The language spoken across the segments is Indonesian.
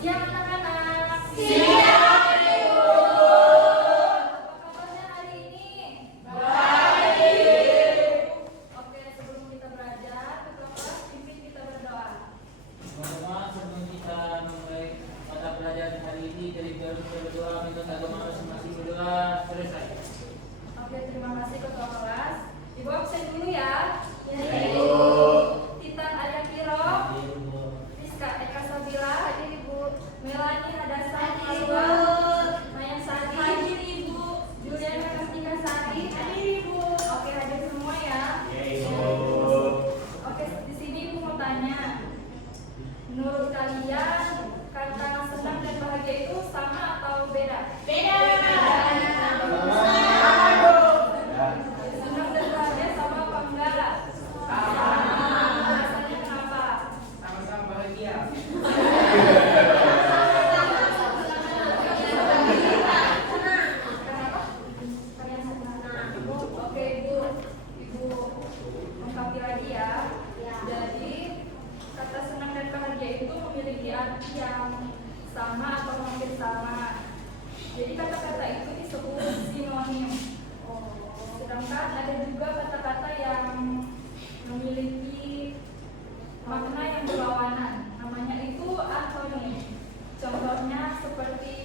siang anak-anak. Siang, Ibu. Apa kabarnya hari ini? Baik. Oke, sebelum kita belajar, ketua kelas pimpin kita berdoa. Teman-teman, sebelum kita memulai mata pelajaran hari ini, dari berdoa minta agama masing-masing berdoa selesai. Oke, terima kasih ketua kelas. Ibu absen dulu ya. Ibu. Titan Arya Kiro, Rizka Eka Sabila, hadir Ibu. Melani Hadasan Malwa, Mayan Sari, hadir Ibu. Juliana Kartika Sari, hadir Ibu. Oke, hadir semua ya. Oke, di sini Ibu mau tanya. Menurut kalian kata senang dan bahagia itu sama atau beda? Beda. Senang dan bahagia sama apa enggak? Sama. Alasannya kenapa? Sama-sama bahagia. Kenapa? Kalian senang. Oke, Ibu lengkapi lagi ya. Jadi kata senang dan bahagia itu memiliki arti yang sama atau hampir sama. Jadi kata-kata itu disebut sinonim. Sedangkan ada juga kata-kata yang memiliki makna yang berlawanan. Namanya itu antonim. Contohnya seperti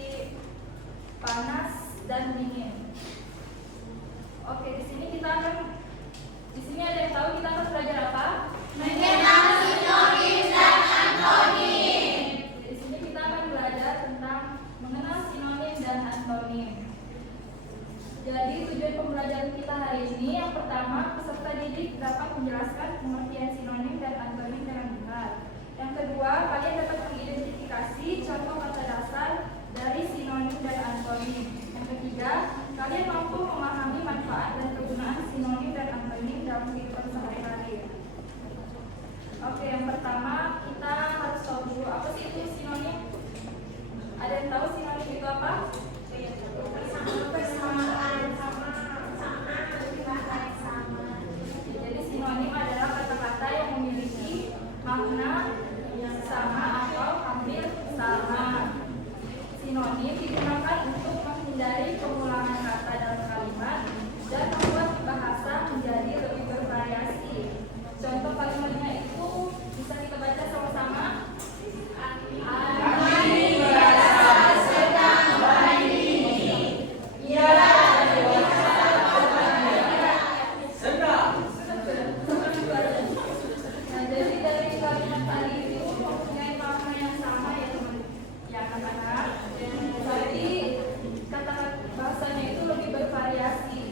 panas dan dingin. Oke, di sini ada yang tahu kita akan belajar apa? Mengenal sinonim dan antonim. Di sini kita akan belajar tentang mengenal sinonim dan antonim. Jadi tujuan pembelajaran kita hari ini yang pertama, peserta didik dapat menjelaskan pengertian sinonim dan antonim dengan benar. Yang kedua, kalian dapat mengidentifikasi contoh kata dasar dari sinonim dan antonim. Yang ketiga, kalian mampu memahami manfaat dan kegunaan sinonim dan antonim dalam kehidupan sehari-hari. Oke, yang pertama kita harus tahu dulu apa sih itu sinonim. Ada yang tahu sinonim itu apa? Jadi sinonim adalah kata-kata yang memiliki makna yang sama atau hampir sama. Sinonim digunakan untuk menghindari pengulangan kata dalam kalimat dan membuat bahasa menjadi lebih bervariasi. Contoh kalimatnya itu bisa kita baca sama-sama. Ani merasa sedang begini. Ia Nah, jadi dari kalimat tadi itu mempunyai makna yang sama ya teman, ya anak-anak. Jadi kata bahasanya itu lebih bervariasi.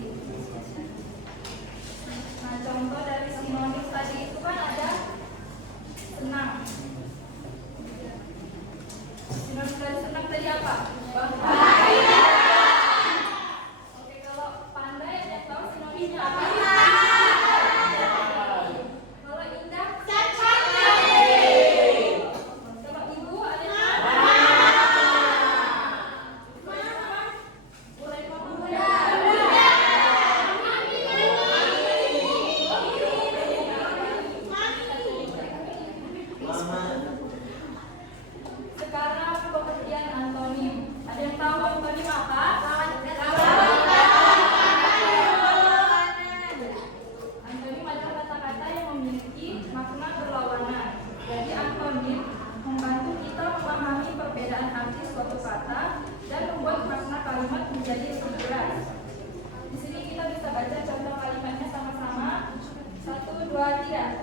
Nah, contoh dari sinonim tadi itu kan ada senang. Sinonim dari senang tadi apa? Bahagia. Oke, kalau pandai ada yang tahu sinonimnya apa? Kalau indah, kalau ibu ada yang tahu? Mulai muda. Sekarang pengertian antonim. Ada yang tahu antonim apa? Antonim adalah kata-kata yang memiliki makna berlawanan. Jadi antonim membantu kita memahami perbedaan arti suatu kata dan membuat makna kalimat menjadi lebih jelas. Di sini kita bisa baca contoh kalimatnya sama-sama. 1, 2, 3.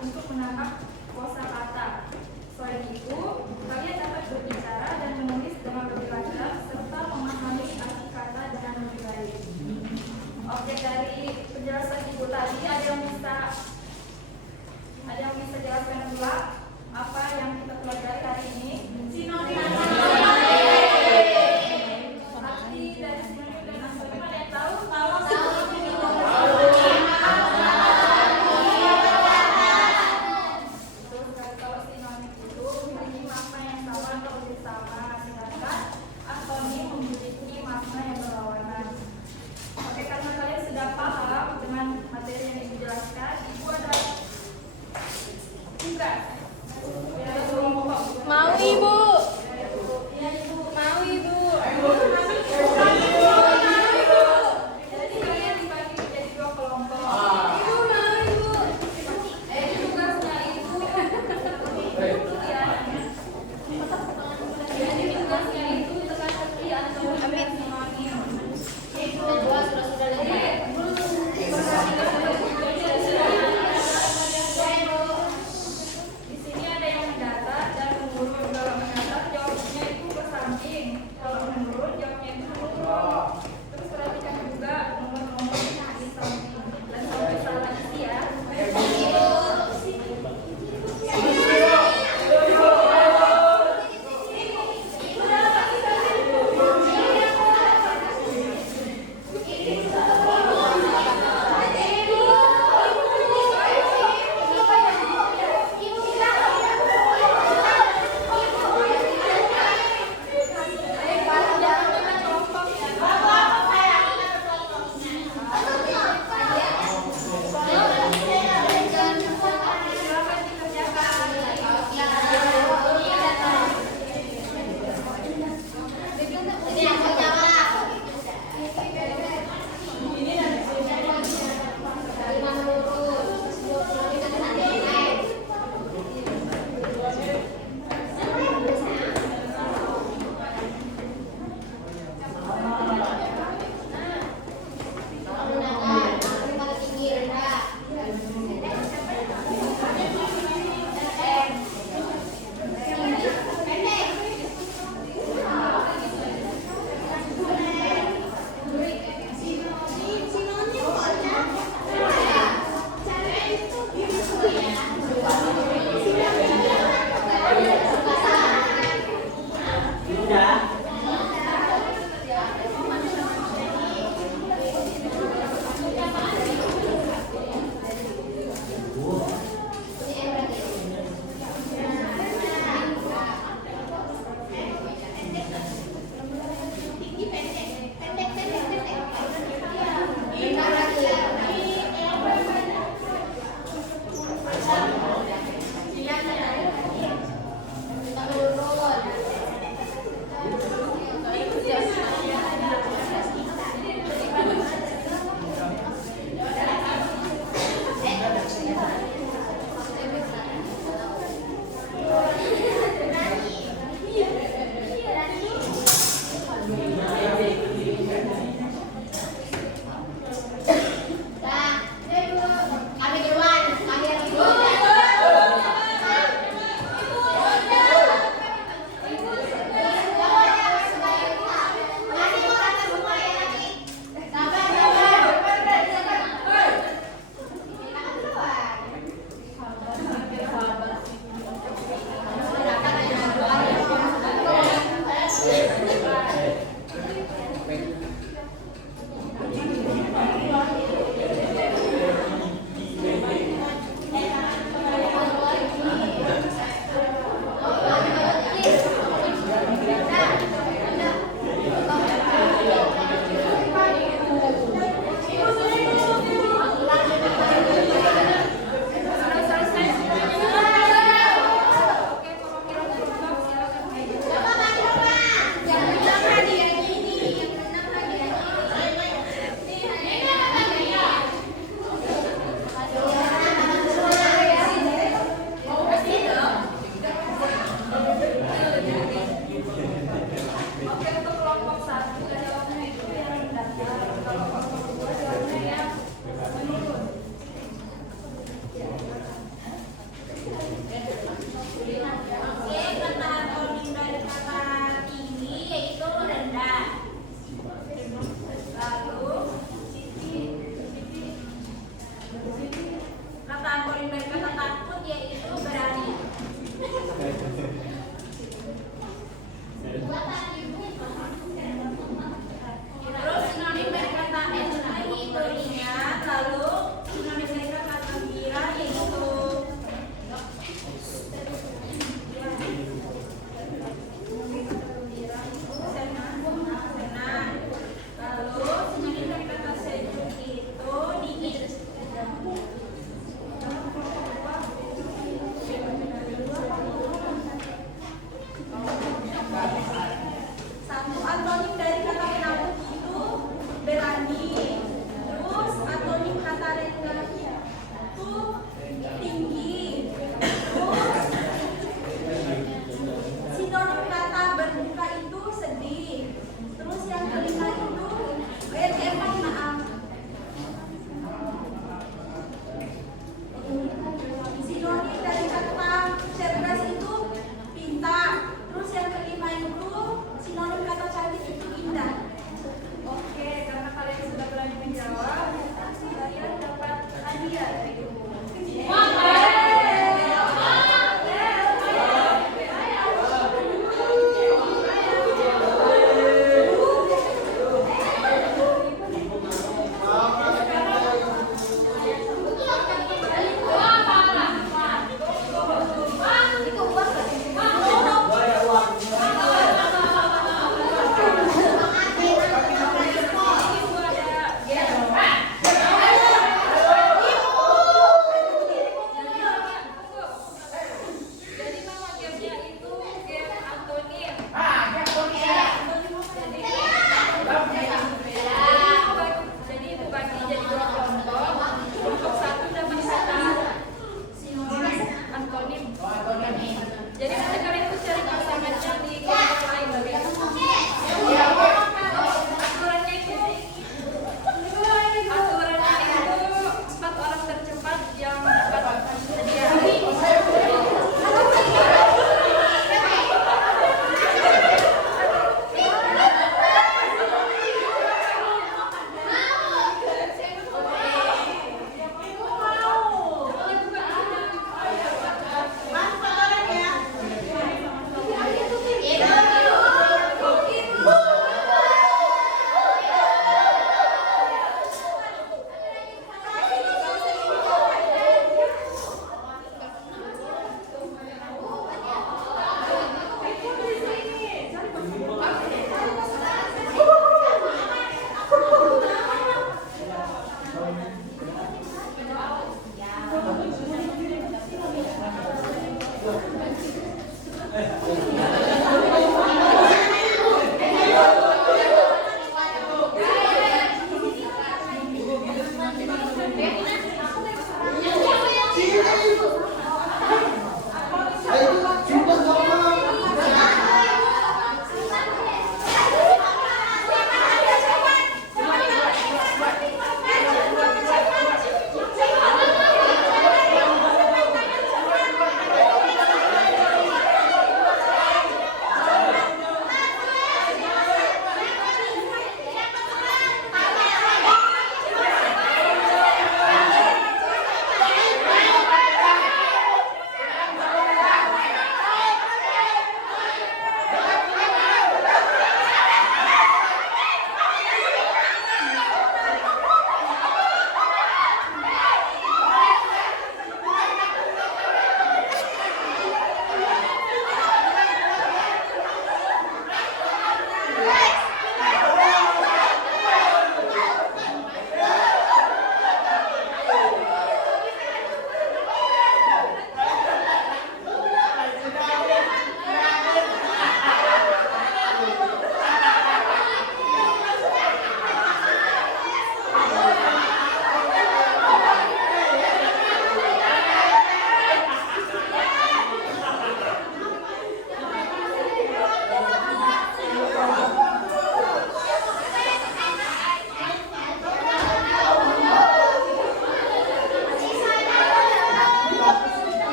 untuk menangkap kosakata. Selain itu, kalian dapat berbicara dan menulis dengan lebih lancar serta memahami arti kata dengan lebih baik. Oke, dari penjelasan Ibu tadi ada yang bisa jelaskan pula apa yang kita pelajari hari ini? Sinonim. Arti dari sinonim dan antonim ada yang tahu? antonim dari kata takut yaitu berani. Terus sinonim dari kata enjoy itu ringan, lalu sinonim dari kata gembira yaitu senang. Lalu sinonim dari kata sejuk itu dingin.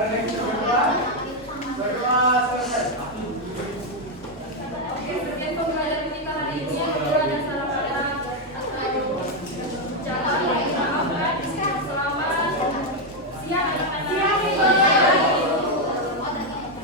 Ada yang